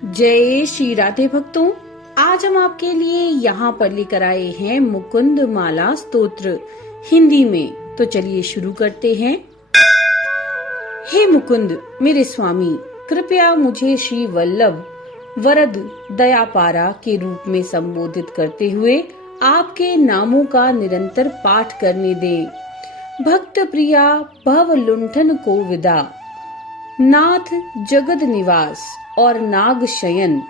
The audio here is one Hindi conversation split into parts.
जय श्री राधे भक्तों, आज हम आपके लिए यहाँ पर लेकर आए हैं मुकुंद माला स्तोत्र हिंदी में। तो चलिए शुरू करते हैं। हे मुकुंद मेरे स्वामी, कृपया मुझे श्री वल्लभ वरद दयापारा के रूप में संबोधित करते हुए आपके नामों का निरंतर पाठ करने दें। भक्त प्रिया भव लुंठन को विदा, नाथ जगद निवास और नाग शयन,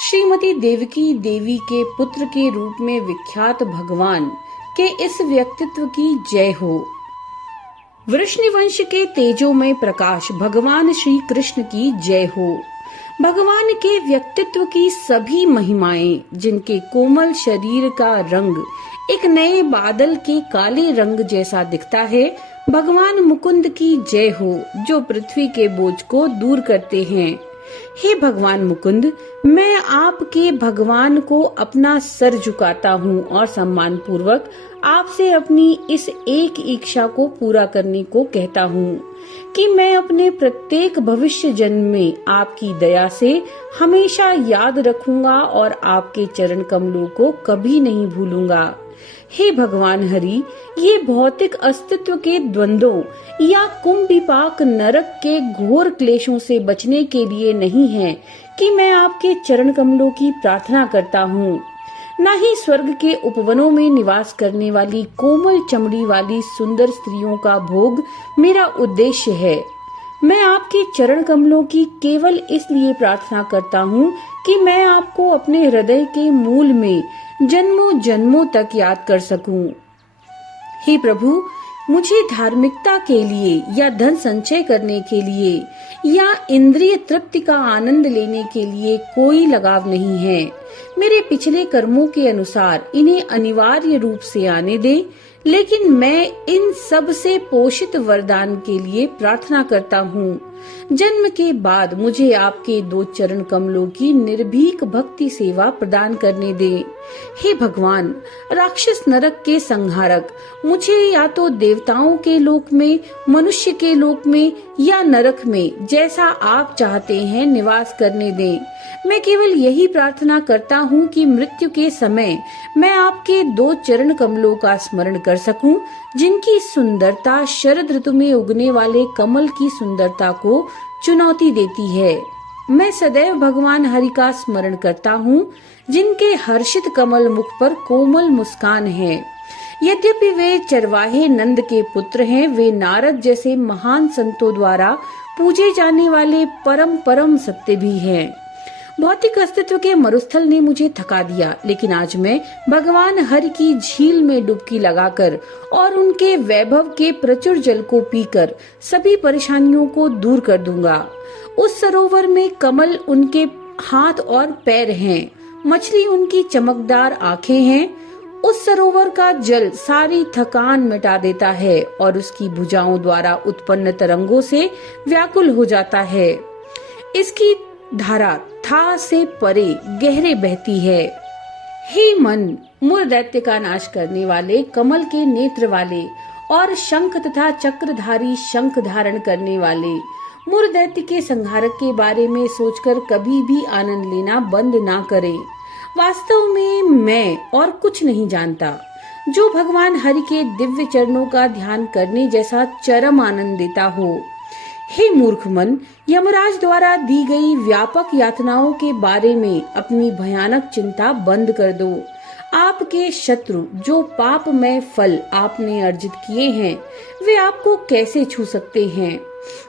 श्रीमती देवकी देवी के पुत्र के रूप में विख्यात भगवान के इस व्यक्तित्व की जय हो। वृष्णिवंश के तेजोमय प्रकाश भगवान श्री कृष्ण की जय हो। भगवान के व्यक्तित्व की सभी महिमाएं, जिनके कोमल शरीर का रंग एक नए बादल के काले रंग जैसा दिखता है, भगवान मुकुंद की जय हो, जो पृथ्वी के बोझ को दूर करते हैं। हे भगवान मुकुंद, मैं आपके भगवान को अपना सर झुकाता हूँ और सम्मान पूर्वक आपसे अपनी इस एक इच्छा को पूरा करने को कहता हूँ कि मैं अपने प्रत्येक भविष्य जन्म में आपकी दया से हमेशा याद रखूंगा और आपके चरण कमलों को कभी नहीं भूलूंगा। हे भगवान हरि, ये भौतिक अस्तित्व के द्वंद्वों या कुंभिपाक नरक के घोर क्लेशों से बचने के लिए नहीं है कि मैं आपके चरण कमलों की प्रार्थना करता हूँ। न ही स्वर्ग के उपवनों में निवास करने वाली कोमल चमड़ी वाली सुंदर स्त्रियों का भोग मेरा उद्देश्य है। मैं आपके चरण कमलों की केवल इसलिए प्रार्थना करता हूँ कि मैं आपको अपने हृदय के मूल में जन्मों जन्मों तक याद कर सकूं। हे प्रभु, मुझे धार्मिकता के लिए या धन संचय करने के लिए या इंद्रिय तृप्ति का आनंद लेने के लिए कोई लगाव नहीं है। मेरे पिछले कर्मों के अनुसार इन्हें अनिवार्य रूप से आने दे, लेकिन मैं इन सब से पोषित वरदान के लिए प्रार्थना करता हूँ। जन्म के बाद मुझे आपके दो चरण कमलों की निर्भीक भक्ति सेवा प्रदान करने दें। हे भगवान, राक्षस नरक के संहारक, मुझे या तो देवताओं के लोक में, मनुष्य के लोक में या नरक में, जैसा आप चाहते हैं, निवास करने दें। मैं केवल यही प्रार्थना करता हूँ कि मृत्यु के समय मैं आपके दो चरण कमलों का स्मरण कर सकूं, जिनकी सुंदरता शरद ऋतु में उगने वाले कमल की सुंदरता को चुनौती देती है। मैं सदैव भगवान हरि का स्मरण करता हूँ, जिनके हर्षित कमल मुख पर कोमल मुस्कान है। यद्यपि वे चरवाहे नंद के पुत्र हैं, वे नारद जैसे महान संतों द्वारा पूजे जाने वाले परम परम सत्य भी हैं। भौतिक अस्तित्व के मरुस्थल ने मुझे थका दिया, लेकिन आज मैं भगवान हरि की झील में डुबकी लगाकर और उनके वैभव के प्रचुर जल को पीकर सभी परेशानियों को दूर कर दूंगा। उस सरोवर में कमल उनके हाथ और पैर हैं, मछली उनकी चमकदार आंखें हैं। उस सरोवर का जल सारी थकान मिटा देता है और उसकी भुजाओं द्वारा उत्पन्न तरंगों से व्याकुल हो जाता है। इसकी धारा था से परे गहरे बहती है। हे मन, मूल दैत्य का नाश करने वाले, कमल के नेत्र वाले और शंख तथा चक्रधारी शंख धारण करने वाले मूर दैत्य के संहारक के बारे में सोचकर कभी भी आनंद लेना बंद ना करें। वास्तव में मैं और कुछ नहीं जानता जो भगवान हरि के दिव्य चरणों का ध्यान करने जैसा चरम आनंद देता हो। हे मूर्ख मन, यमराज द्वारा दी गई व्यापक यातनाओं के बारे में अपनी भयानक चिंता बंद कर दो। आपके शत्रु, जो पापमय फल आपने अर्जित किए हैं, वे आपको कैसे छू सकते हैं?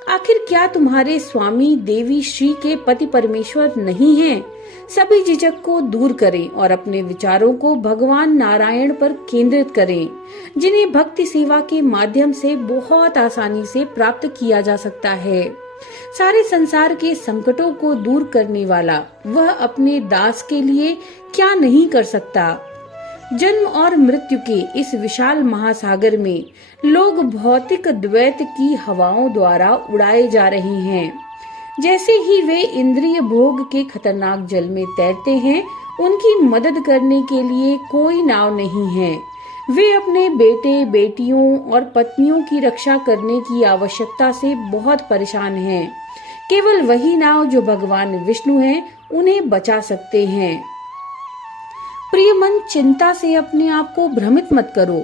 आखिर क्या तुम्हारे स्वामी देवी श्री के पति परमेश्वर नहीं हैं? सभी झिझक को दूर करें और अपने विचारों को भगवान नारायण पर केंद्रित करें, जिन्हें भक्ति सेवा के माध्यम से बहुत आसानी से प्राप्त किया जा सकता है। सारे संसार के संकटों को दूर करने वाला वह अपने दास के लिए क्या नहीं कर सकता। जन्म और मृत्यु के इस विशाल महासागर में लोग भौतिक द्वैत की हवाओं द्वारा उड़ाए जा रहे हैं। जैसे ही वे इंद्रिय भोग के खतरनाक जल में तैरते हैं, उनकी मदद करने के लिए कोई नाव नहीं है। वे अपने बेटे, बेटियों और पत्नियों की रक्षा करने की आवश्यकता से बहुत परेशान हैं। केवल वही नाव जो भगवान विष्णु हैं उन्हें बचा सकते हैं। प्रिय मन, चिंता से अपने आप को भ्रमित मत करो।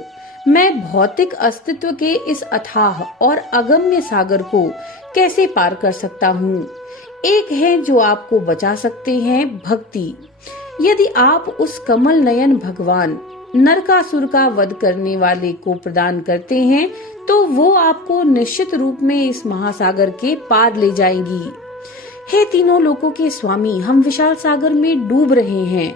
मैं भौतिक अस्तित्व के इस अथाह और अगम्य सागर को कैसे पार कर सकता हूँ। एक है जो आपको बचा सकते हैं, भक्ति। यदि आप उस कमल नयन भगवान नरकासुर का वध करने वाले को प्रदान करते हैं तो वो आपको निश्चित रूप में इस महासागर के पार ले जाएंगी। हे तीनों लोकों के स्वामी, हम विशाल सागर में डूब रहे हैं।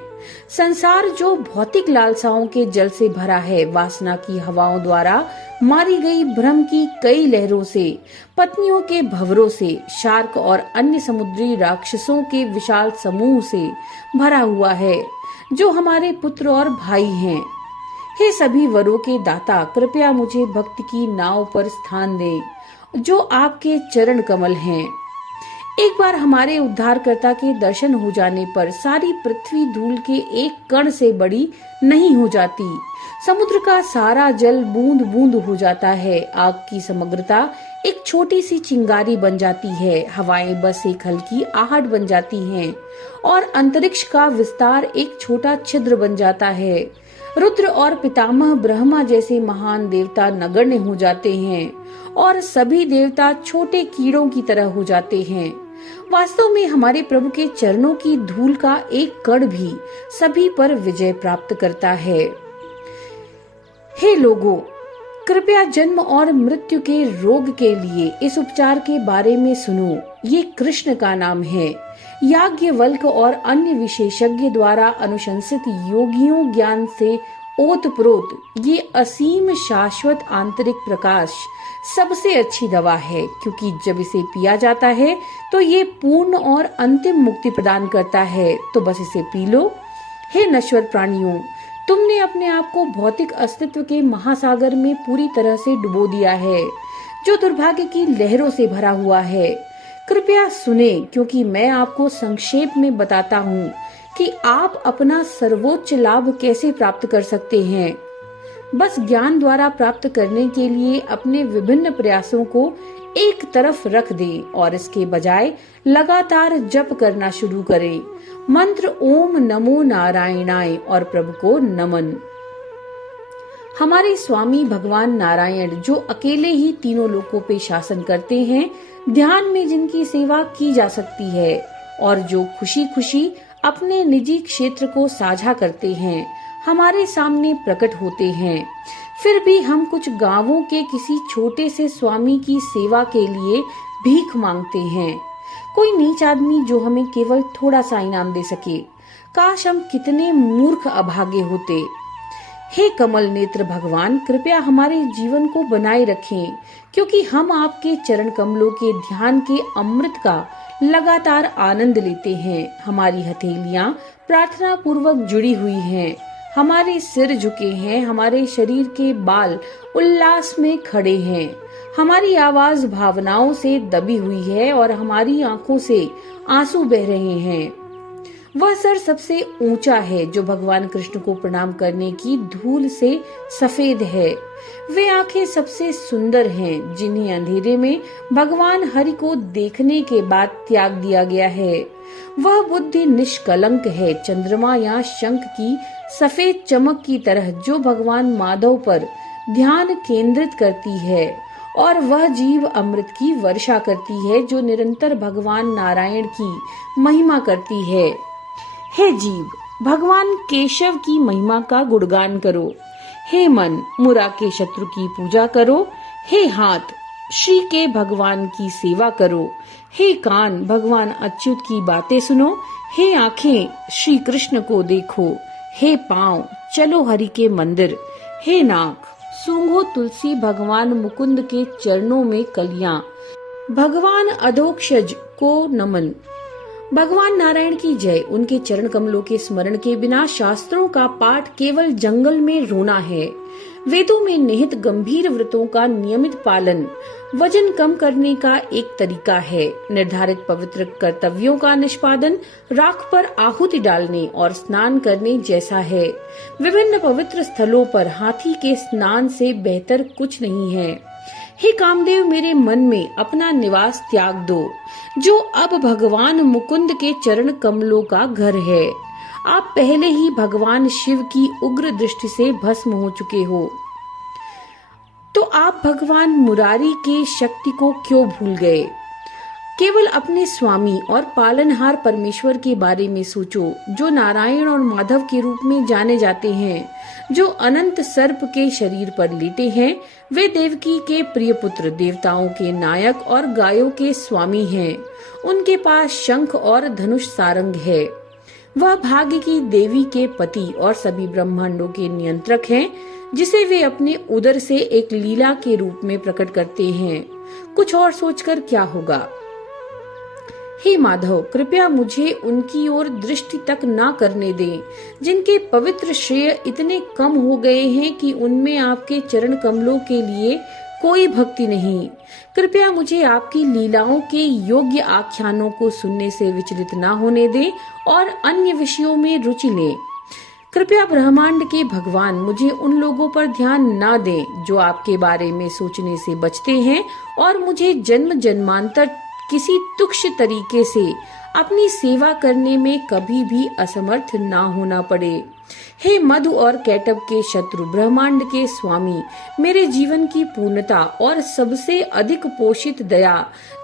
संसार जो भौतिक लालसाओं के जल से भरा है, वासना की हवाओं द्वारा मारी गई भ्रम की कई लहरों से, पत्नियों के भंवरों से, शार्क और अन्य समुद्री राक्षसों के विशाल समूह से भरा हुआ है जो हमारे पुत्र और भाई हैं। हे सभी वरों के दाता, कृपया मुझे भक्ति की नाव पर स्थान दें जो आपके चरण कमल हैं। एक बार हमारे उद्धारकर्ता के दर्शन हो जाने पर सारी पृथ्वी धूल के एक कण से बड़ी नहीं हो जाती। समुद्र का सारा जल बूंद बूंद हो जाता है। आग की समग्रता एक छोटी सी चिंगारी बन जाती है। हवाएं बस एक हल्की आहट बन जाती हैं और अंतरिक्ष का विस्तार एक छोटा छिद्र बन जाता है। रुद्र और पितामह ब्रह्मा जैसे महान देवता नगण्य हो जाते हैं और सभी देवता छोटे कीड़ों की तरह हो जाते हैं। वास्तव में हमारे प्रभु के चरणों की धूल का एक कण भी सभी पर विजय प्राप्त करता है। हे लोगों, कृपया जन्म और मृत्यु के रोग के लिए इस उपचार के बारे में सुनो। ये कृष्ण का नाम है। याज्ञवल्क्य और अन्य विशेषज्ञ द्वारा अनुशंसित योगियों ज्ञान से ओतप्रोत ये असीम शाश्वत आंतरिक प्रकाश सबसे अच्छी दवा है, क्योंकि जब इसे पिया जाता है तो ये पूर्ण और अंतिम मुक्ति प्रदान करता है। तो बस इसे पी लो। हे नश्वर प्राणियों, तुमने अपने आप को भौतिक अस्तित्व के महासागर में पूरी तरह से डुबो दिया है जो दुर्भाग्य की लहरों से भरा हुआ है। कृपया सुने, क्योंकि मैं आपको संक्षेप में बताता हूँ कि आप अपना सर्वोच्च लाभ कैसे प्राप्त कर सकते हैं। बस ज्ञान द्वारा प्राप्त करने के लिए अपने विभिन्न प्रयासों को एक तरफ रख दें और इसके बजाय लगातार जप करना शुरू करें। मंत्र ओम नमो नारायणाय और प्रभु को नमन। हमारे स्वामी भगवान नारायण जो अकेले ही तीनों लोकों पे शासन करते हैं, ध्यान में जिनकी सेवा की जा सकती है और जो खुशी खुशी अपने निजी क्षेत्र को साझा करते हैं, हमारे सामने प्रकट होते हैं। फिर भी हम कुछ गांवों के किसी छोटे से स्वामी की सेवा के लिए भीख मांगते हैं। कोई नीच आदमी जो हमें केवल थोड़ा सा इनाम दे सके। काश हम कितने मूर्ख अभागे होते। हे कमल नेत्र भगवान, कृपया हमारे जीवन को बनाए रखें, क्योंकि हम आपके चरण कमलों के ध्यान के अमृत का लगातार आनंद लेते हैं। हमारी हथेलियां प्रार्थना पूर्वक जुड़ी हुई हैं, हमारे सिर झुके हैं, हमारे शरीर के बाल उल्लास में खड़े हैं, हमारी आवाज भावनाओं से दबी हुई है और हमारी आंखों से आंसू बह रहे हैं। वह सर सबसे ऊंचा है जो भगवान कृष्ण को प्रणाम करने की धूल से सफेद है। वे आंखें सबसे सुंदर हैं जिन्हें अंधेरे में भगवान हरि को देखने के बाद त्याग दिया गया है। वह बुद्धि निष्कलंक है, चंद्रमा या शंख की सफेद चमक की तरह जो भगवान माधव पर ध्यान केंद्रित करती है, और वह जीव अमृत की वर्षा करती है जो निरंतर भगवान नारायण की महिमा करती है। हे जीव, भगवान केशव की महिमा का गुणगान करो। हे मन, मुरा के शत्रु की पूजा करो। हे हाथ, श्री के भगवान की सेवा करो। हे कान, भगवान अच्युत की बातें सुनो। हे आँखें, श्री कृष्ण को देखो। हे पाँव, चलो हरि के मंदिर। हे नाक, सूंघो तुलसी भगवान मुकुंद के चरणों में कलियां। भगवान अधोक्षज को नमन। भगवान नारायण की जय। उनके चरण कमलों के स्मरण के बिना शास्त्रों का पाठ केवल जंगल में रोना है। वेदों में निहित गंभीर व्रतों का नियमित पालन वजन कम करने का एक तरीका है। निर्धारित पवित्र कर्तव्यों का निष्पादन राख पर आहुति डालने और स्नान करने जैसा है। विभिन्न पवित्र स्थलों पर हाथी के स्नान से बेहतर कुछ नहीं है। हे कामदेव, मेरे मन में अपना निवास त्याग दो, जो अब भगवान मुकुंद के चरण कमलों का घर है। आप पहले ही भगवान शिव की उग्र दृष्टि से भस्म हो चुके हो, तो आप भगवान मुरारी के शक्ति को क्यों भूल गए? केवल अपने स्वामी और पालनहार परमेश्वर के बारे में सोचो, जो नारायण और माधव के रूप में जाने जाते हैं, जो अनंत सर्प के शरीर पर लेटे हैं। वे देवकी के प्रिय पुत्र, देवताओं के नायक और गायों के स्वामी हैं। उनके पास शंख और धनुष सारंग है। वह भाग्य की देवी के पति और सभी ब्रह्मांडों के नियंत्रक हैं, जिसे वे अपने उदर से एक लीला के रूप में प्रकट करते हैं। कुछ और सोचकर क्या होगा? हे माधव, कृपया मुझे उनकी ओर दृष्टि तक न करने दें, जिनके पवित्र श्रेय इतने कम हो गए हैं कि उनमें आपके चरण कमलों के लिए कोई भक्ति नहीं। कृपया मुझे आपकी लीलाओं के योग्य आख्यानों को सुनने से विचलित न होने दें और अन्य विषयों में रुचि लें। कृपया ब्रह्मांड के भगवान मुझे उन लोगों पर ध्यान न दें जो आपके बारे में सोचने से बचते हैं और मुझे जन्म जन्मांतर किसी तुच्छ तरीके से अपनी सेवा करने में कभी भी असमर्थ ना होना पड़े। हे मधु और कैटब के शत्रु, ब्रह्मांड के स्वामी, मेरे जीवन की पूर्णता और सबसे अधिक पोषित दया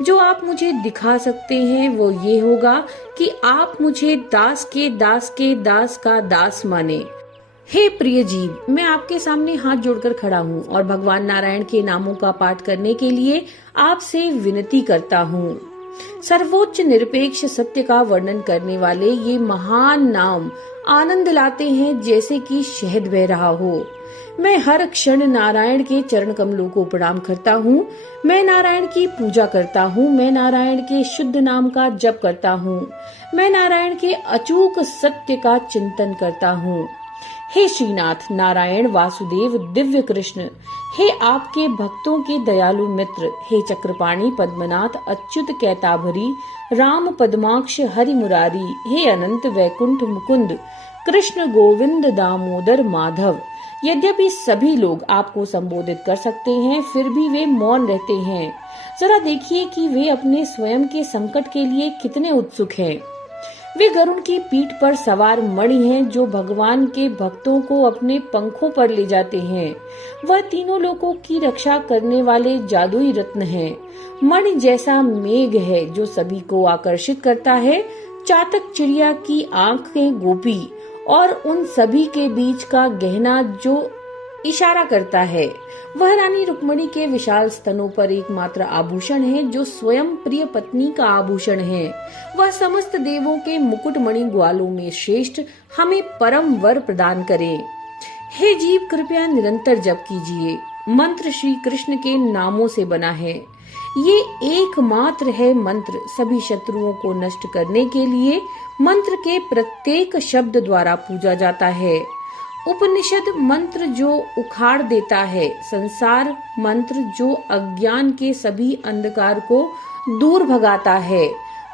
जो आप मुझे दिखा सकते हैं वो ये होगा कि आप मुझे दास के दास के दास का दास माने। हे प्रिय जीव, मैं आपके सामने हाथ जोड़कर खड़ा हूँ और भगवान नारायण के नामों का पाठ करने के लिए आपसे विनती करता हूँ। सर्वोच्च निरपेक्ष सत्य का वर्णन करने वाले ये महान नाम आनंद लाते हैं, जैसे कि शहद बह रहा हो। मैं हर क्षण नारायण के चरण कमलों को प्रणाम करता हूँ। मैं नारायण की पूजा करता हूँ। मैं नारायण के शुद्ध नाम का जप करता हूँ। मैं नारायण के अचूक सत्य का चिंतन करता हूँ। हे श्रीनाथ, नारायण, वासुदेव, दिव्य कृष्ण, हे आपके भक्तों के दयालु मित्र, हे चक्रपाणी, पद्मनाथ, अच्युत, कैताभरी, राम, पद्माक्ष, हरि मुरारी, हे अनंत, वैकुंठ, मुकुंद, कृष्ण, गोविंद, दामोदर, माधव। यद्यपि सभी लोग आपको संबोधित कर सकते हैं, फिर भी वे मौन रहते हैं। जरा देखिए कि वे अपने स्वयं के संकट के लिए कितने उत्सुक हैं। वे गरुड़ की पीठ पर सवार मणि हैं, जो भगवान के भक्तों को अपने पंखों पर ले जाते हैं। वह तीनों लोकों की रक्षा करने वाले जादुई रत्न हैं। मणि जैसा मेघ है जो सभी को आकर्षित करता है। चातक चिड़िया की आंखें गोपी और उन सभी के बीच का गहना जो इशारा करता है। वह रानी रुक्मणी के विशाल स्तनों पर एकमात्र आभूषण है, जो स्वयं प्रिय पत्नी का आभूषण है। वह समस्त देवों के मुकुटमणि ग्वालों में श्रेष्ठ हमें परम वर प्रदान करे। हे जीव, कृपया निरंतर जप कीजिए। मंत्र श्री कृष्ण के नामों से बना है। ये एकमात्र है मंत्र सभी शत्रुओं को नष्ट करने के लिए। मंत्र के प्रत्येक शब्द द्वारा पूजा जाता है। उपनिषद मंत्र जो उखाड़ देता है, संसार मंत्र जो अज्ञान के सभी अंधकार को दूर भगाता है,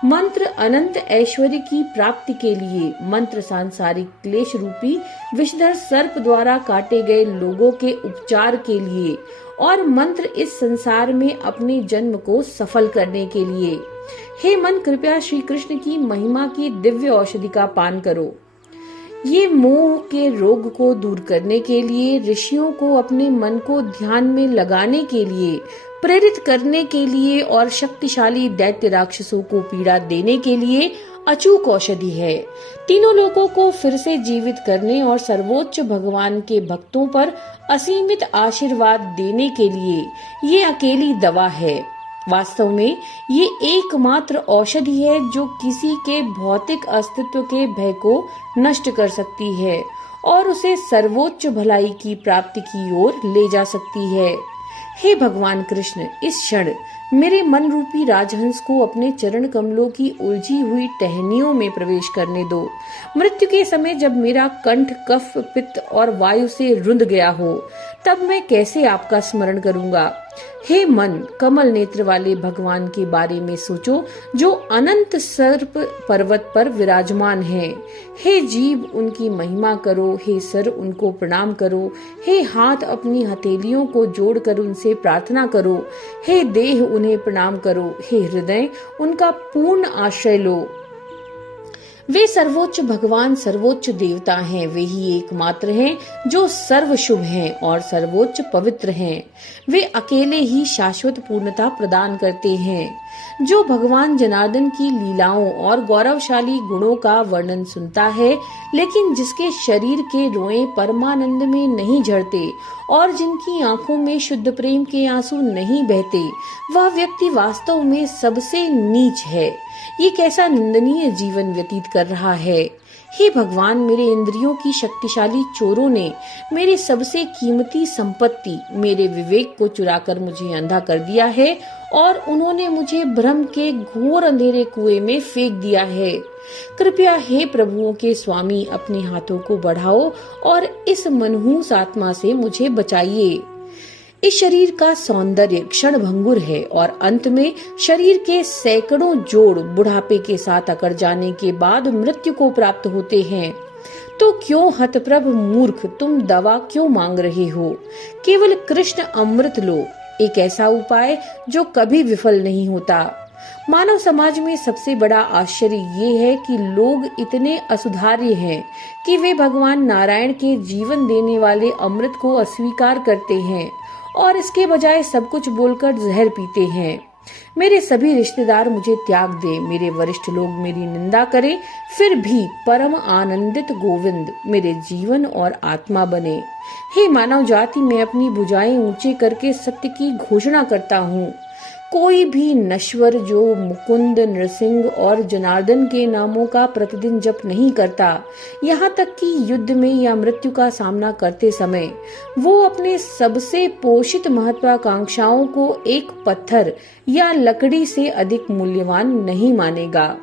मंत्र अनंत ऐश्वर्य की प्राप्ति के लिए, मंत्र सांसारिक क्लेश रूपी विषधर सर्प द्वारा काटे गए लोगों के उपचार के लिए, और मंत्र इस संसार में अपने जन्म को सफल करने के लिए। हे मन, कृपया श्री कृष्ण की महिमा की दिव्य औषधि का पान करो। ये मोह के रोग को दूर करने के लिए, ऋषियों को अपने मन को ध्यान में लगाने के लिए, प्रेरित करने के लिए और शक्तिशाली दैत्य राक्षसों को पीड़ा देने के लिए अचूक औषधि है। तीनों लोगों को फिर से जीवित करने और सर्वोच्च भगवान के भक्तों पर असीमित आशीर्वाद देने के लिए ये अकेली दवा है। वास्तव में ये एकमात्र औषधि है जो किसी के भौतिक अस्तित्व के भय को नष्ट कर सकती है और उसे सर्वोच्च भलाई की प्राप्ति की ओर ले जा सकती है। हे भगवान कृष्ण, इस क्षण मेरे मन रूपी राजहंस को अपने चरण कमलों की उलझी हुई टहनियों में प्रवेश करने दो। मृत्यु के समय जब मेरा कंठ कफ, पित्त और वायु से रुंध गया हो, तब मैं कैसे आपका स्मरण करूंगा। हे मन, कमल नेत्र वाले भगवान के बारे में सोचो, जो अनंत सर्प पर्वत पर विराजमान है। हे जीव, उनकी महिमा करो। हे सर, उनको प्रणाम करो। हे हाथ, अपनी हथेलियों को जोड़कर उनसे प्रार्थना करो। हे देह, उन्हें प्रणाम करो। हे हृदय, उनका पूर्ण आश्रय लो। वे सर्वोच्च भगवान, सर्वोच्च देवता हैं। वे ही एकमात्र हैं जो सर्व शुभ हैं और सर्वोच्च पवित्र हैं। वे अकेले ही शाश्वत पूर्णता प्रदान करते हैं। जो भगवान जनार्दन की लीलाओं और गौरवशाली गुणों का वर्णन सुनता है, लेकिन जिसके शरीर के रोएं परमानंद में नहीं झरते और जिनकी आंखों में शुद्ध प्रेम के आंसू नहीं बहते, वह व्यक्ति वास्तव में सबसे नीच है। ये कैसा निंदनीय जीवन व्यतीत कर रहा है। हे भगवान, मेरे इंद्रियों की शक्तिशाली चोरों ने मेरी सबसे कीमती संपत्ति, मेरे विवेक को चुराकर मुझे अंधा कर दिया है और उन्होंने मुझे भ्रम के घोर अंधेरे कुएं में फेंक दिया है। कृपया हे प्रभुओं के स्वामी, अपने हाथों को बढ़ाओ और इस मनहूस आत्मा से मुझे बचाइए। इस शरीर का सौंदर्य क्षण भंगुर है और अंत में शरीर के सैकड़ों जोड़ बुढ़ापे के साथ अकड़ जाने के बाद मृत्यु को प्राप्त होते हैं। तो क्यों हतप्रभ मूर्ख, तुम दवा क्यों मांग रहे हो? केवल कृष्ण अमृत लो, एक ऐसा उपाय जो कभी विफल नहीं होता। मानव समाज में सबसे बड़ा आश्चर्य ये है कि लोग इतने असुधार्य हैं कि वे भगवान नारायण के जीवन देने वाले अमृत को अस्वीकार करते हैं और इसके बजाय सब कुछ बोलकर जहर पीते हैं। मेरे सभी रिश्तेदार मुझे त्याग दे, मेरे वरिष्ठ लोग मेरी निंदा करें, फिर भी परम आनंदित गोविंद मेरे जीवन और आत्मा बने। हे मानव जाति, मैं अपनी भुजाएं ऊंचे करके सत्य की घोषणा करता हूँ। कोई भी नश्वर जो मुकुंद, नृसिंह और जनार्दन के नामों का प्रतिदिन जप नहीं करता, यहाँ तक कि युद्ध में या मृत्यु का सामना करते समय वो अपने सबसे पोषित महत्वाकांक्षाओं को एक पत्थर या लकड़ी से अधिक मूल्यवान नहीं मानेगा।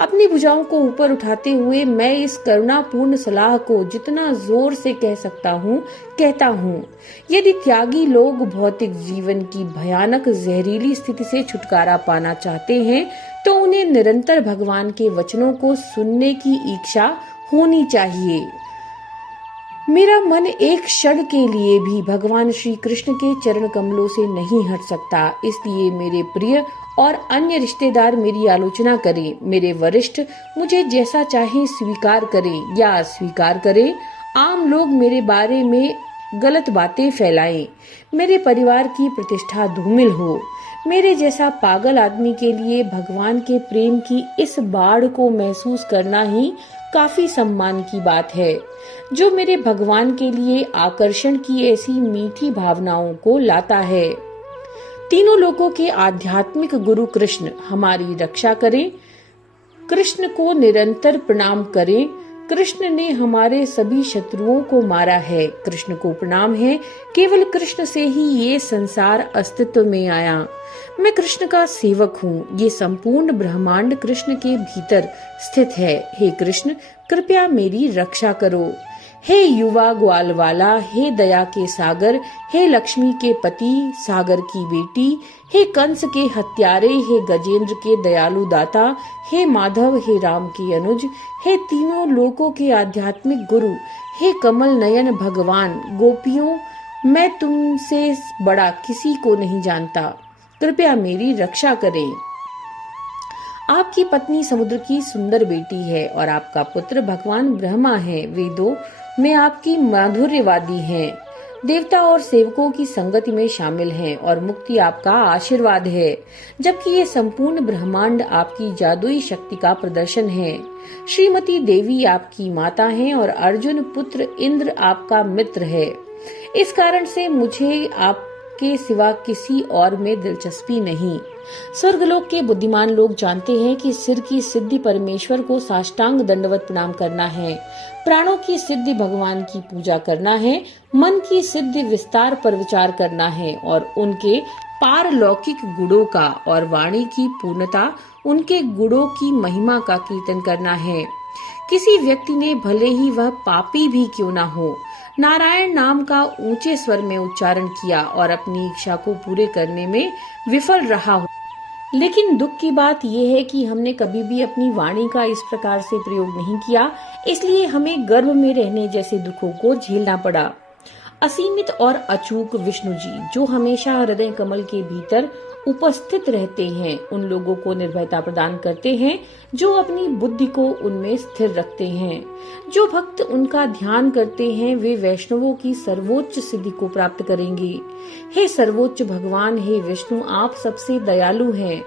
अपनी भुजाओं को ऊपर उठाते हुए मैं इस करुणापूर्ण सलाह को जितना जोर से कह सकता हूँ कहता हूँ। यदि त्यागी लोग भौतिक जीवन की भयानक जहरीली स्थिति से छुटकारा पाना चाहते हैं, तो उन्हें निरंतर भगवान के वचनों को सुनने की इच्छा होनी चाहिए। मेरा मन एक क्षण के लिए भी भगवान श्री कृष्ण के चरण कमलों से नहीं हट सकता। इसलिए मेरे प्रिय और अन्य रिश्तेदार मेरी आलोचना करें, मेरे वरिष्ठ मुझे जैसा चाहे स्वीकार करें या अस्वीकार करें, आम लोग मेरे बारे में गलत बातें फैलाएं, मेरे परिवार की प्रतिष्ठा धूमिल हो। मेरे जैसा पागल आदमी के लिए भगवान के प्रेम की इस बाढ़ को महसूस करना ही काफी सम्मान की बात है, जो मेरे भगवान के लिए आकर्षण की ऐसी मीठी भावनाओं को लाता है। तीनों लोगों के आध्यात्मिक गुरु कृष्ण हमारी रक्षा करें। कृष्ण को निरंतर प्रणाम करें। कृष्ण ने हमारे सभी शत्रुओं को मारा है। कृष्ण को प्रणाम है। केवल कृष्ण से ही ये संसार अस्तित्व में आया। मैं कृष्ण का सेवक हूँ। ये संपूर्ण ब्रह्मांड कृष्ण के भीतर स्थित है। हे कृष्ण, कृपया मेरी रक्षा करो। हे युवा ग्वाल वाला, हे दया के सागर, हे लक्ष्मी के पति, सागर की बेटी, हे कंस के हत्यारे, हे गजेंद्र के दयालु दाता, हे माधव, हे राम के अनुज, हे तीनों लोकों के आध्यात्मिक गुरु, हे कमल नयन भगवान, गोपियों, मैं तुमसे बड़ा किसी को नहीं जानता। कृपया मेरी रक्षा करें। आपकी पत्नी समुद्र की सुंदर बेटी है और आपका पुत्र भगवान ब्रह्मा है। वेदों में आपकी माधुर्यवादी हैं। देवता और सेवकों की संगति में शामिल हैं और मुक्ति आपका आशीर्वाद है, जबकि ये संपूर्ण ब्रह्मांड आपकी जादुई शक्ति का प्रदर्शन है। श्रीमती देवी आपकी माता हैं और अर्जुन पुत्र इंद्र आपका मित्र है। इस कारण से मुझे आपके सिवा किसी और में दिलचस्पी नहीं। स्वर्गलोक के बुद्धिमान लोग जानते हैं कि सिर की सिद्धि परमेश्वर को साष्टांग दंडवत प्रणाम करना है, प्राणों की सिद्धि भगवान की पूजा करना है, मन की सिद्धि विस्तार पर विचार करना है और उनके पारलौकिक गुणों का और वाणी की पूर्णता, उनके गुणों की महिमा का कीर्तन करना है। किसी व्यक्ति ने, भले ही वह पापी भी क्यों न हो, नारायण नाम का ऊंचे स्वर में उच्चारण किया और अपनी इच्छा को पूरे करने में विफल रहा हो। लेकिन दुख की बात यह है कि हमने कभी भी अपनी वाणी का इस प्रकार से प्रयोग नहीं किया, इसलिए हमें गर्भ में रहने जैसे दुखों को झेलना पड़ा। असीमित और अचूक विष्णु जी, जो हमेशा हृदय कमल के भीतर उपस्थित रहते हैं, उन लोगों को निर्भयता प्रदान करते हैं जो अपनी बुद्धि को उनमें स्थिर रखते हैं। जो भक्त उनका ध्यान करते हैं वे वैष्णवों की सर्वोच्च सिद्धि को प्राप्त करेंगे। हे सर्वोच्च भगवान, हे विष्णु, आप सबसे दयालु हैं,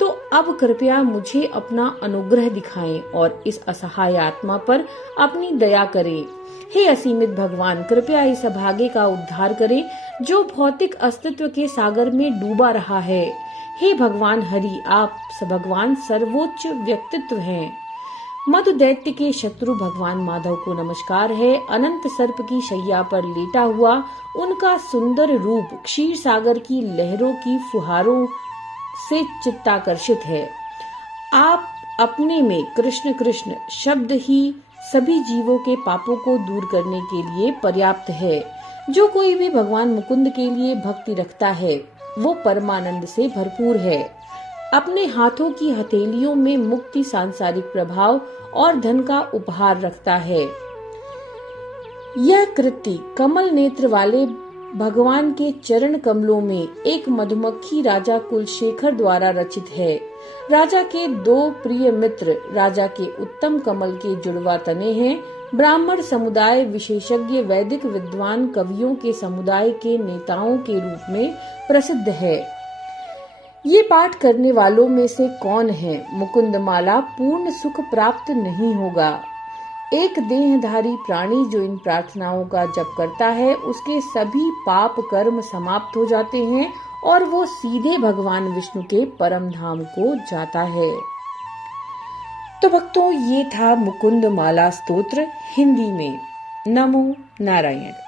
तो अब कृपया मुझे अपना अनुग्रह दिखाएं और इस असहाय आत्मा पर अपनी दया करें। हे असीमित भगवान, कृपया इस अभागे का उद्धार करें जो भौतिक अस्तित्व के सागर में डूबा रहा है। हे भगवान हरि, आप भगवान सर्वोच्च व्यक्तित्व हैं। मधु दैत्य के शत्रु भगवान माधव को नमस्कार है। अनंत सर्प की शैया पर लेटा हुआ उनका सुंदर रूप क्षीर सागर की लहरों की फुहारों से चित्ताकर्षित है। आप अपने में कृष्ण कृष्ण शब्द ही सभी जीवों के पापों को दूर करने के लिए पर्याप्त है। जो कोई भी भगवान मुकुंद के लिए भक्ति रखता है वो परमानंद से भरपूर है। अपने हाथों की हथेलियों में मुक्ति, सांसारिक प्रभाव और धन का उपहार रखता है। यह कृति कमल नेत्र वाले भगवान के चरण कमलों में एक मधुमक्खी राजा कुलशेखर द्वारा रचित है। राजा के दो प्रिय मित्र राजा के उत्तम कमल के जुड़वा तने हैं। ब्राह्मण समुदाय विशेषज्ञ वैदिक विद्वान कवियों के समुदाय के नेताओं के रूप में प्रसिद्ध है। ये पाठ करने वालों में से कौन है मुकुंदमाला पूर्ण सुख प्राप्त नहीं होगा। एक देहधारी प्राणी जो इन प्रार्थनाओं का जप करता है उसके सभी पाप कर्म समाप्त हो जाते हैं और वो सीधे भगवान विष्णु के परम धाम को जाता है। तो भक्तों, ये था मुकुंद माला स्तोत्र हिंदी में। नमो नारायण।